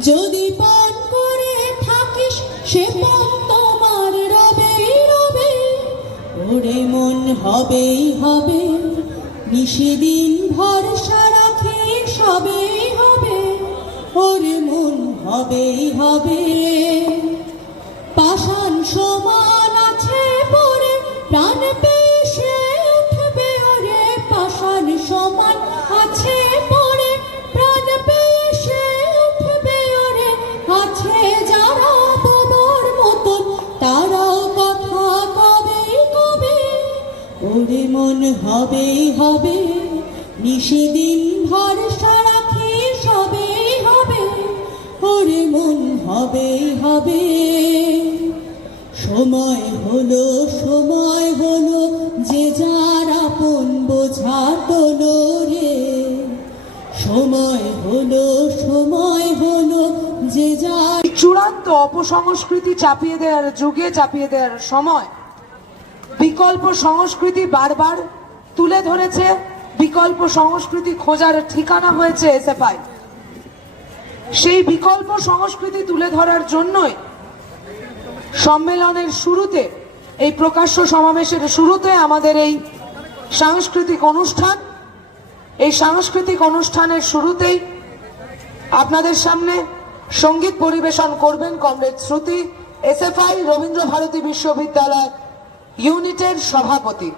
যদি পান করে থাকিস, সে তোমার রবে রবে। ওরে মন হবেই হবে ভরসা রাখি সবেই হবে। ওরে মন হবেই হবে। পাষাণ সমান আছে পরে, প্রাণ হবেই হবে নিষেদিন ভরসা রাখি সবেই হবে। ওরে মন হবেই হবে। সময় হলো সময় হলো, যে যার আপন বোঝাতো রে। সময় হলো সময় হলো, যে যার চূড়ান্ত অপসংস্কৃতি চাপিয়ে দেওয়ার যুগে, চাপিয়ে দেওয়ার সময়। বিকল্প সংস্কৃতি বারবার তুলে ধরেছে। বিকল্প সংস্কৃতি খোঁজার ঠিকানা হয়েছে এসএফআই। সেই বিকল্প সংস্কৃতি তুলে ধরার জন্যই সম্মেলনের শুরুতে, এই প্রকাশ্য সমাবেশের শুরুতে আমাদের এই সাংস্কৃতিক অনুষ্ঠান, এই সাংস্কৃতিক অনুষ্ঠানের শুরুতেই আপনাদের সামনে সংগীত পরিবেশন করবেন কমরেড শ্রুতি, এসএফআই রবীন্দ্র ভারতী বিশ্ববিদ্যালয় ইউনিটের সভাপতি।